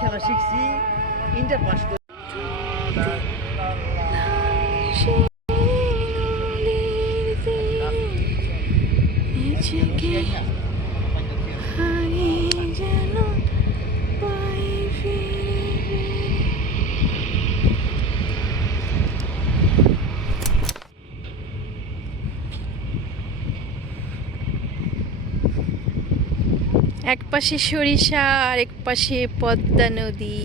খেলা শিখছি inter pass করে। এক পাশে সরিষা আর এক পাশে পদ্মা নদী।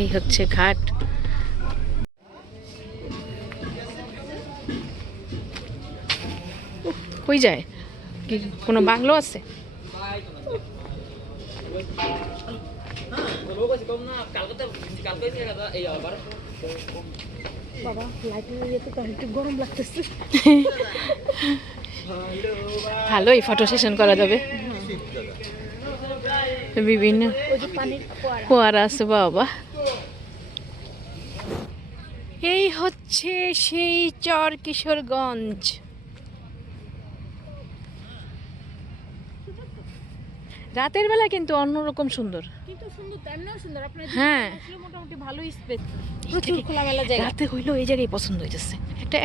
এই হচ্ছে ঘাট। কই যায়? কি কোনো বাংলো আছে? বাবা লাইটের ইয়েতে তো একটু গরম লাগতেছে। ভালোই ফটো সেশন করা যাবে। বিভিন্ন ফোয়ারা আছে বাবা। এই হচ্ছে সেই চর কিশোরগঞ্জ। রাতের বেলা কিন্তু অন্যরকম সুন্দর। হ্যাঁ মোটামুটি ভালো স্পেস, প্রচুর খোলামেলা জায়গা। রাতে হইলো এই জায়গায় পছন্দ হইতেছে।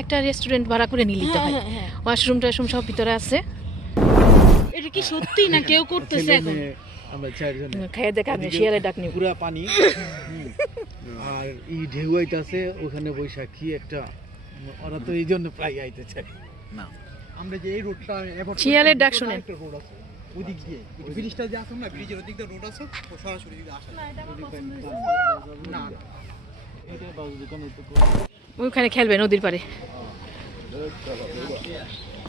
একটা রেস্টুরেন্ট ভাড়া করে নিলি তো হয়। ওয়াশরুম টাশরুম সব ভিতরে আছে। এটা কি সত্যি না কেউ করতেছে এখন? আমরা চারজন খাইয়ে দেখা শিয়ালে ডাকনি পুরা পানি আর এই ঢেউ আইতাছে ওখানে বৈশাখী একটা। ওরা তো এই জন্য প্রায় আইতে চায় না। আমরা যে এই রোডটা শিয়ালের ডাক শুনেন। একটা রোড আছে ওদিক দিয়ে ব্রিজটা যে আছে না, ব্রিজের ওদিক দিয়ে রোড আছে, ও সরাসরি দিকে আসে না। না এটা বাস দোকানে তো ওইখানে খেলবে নদীর পাড়ে।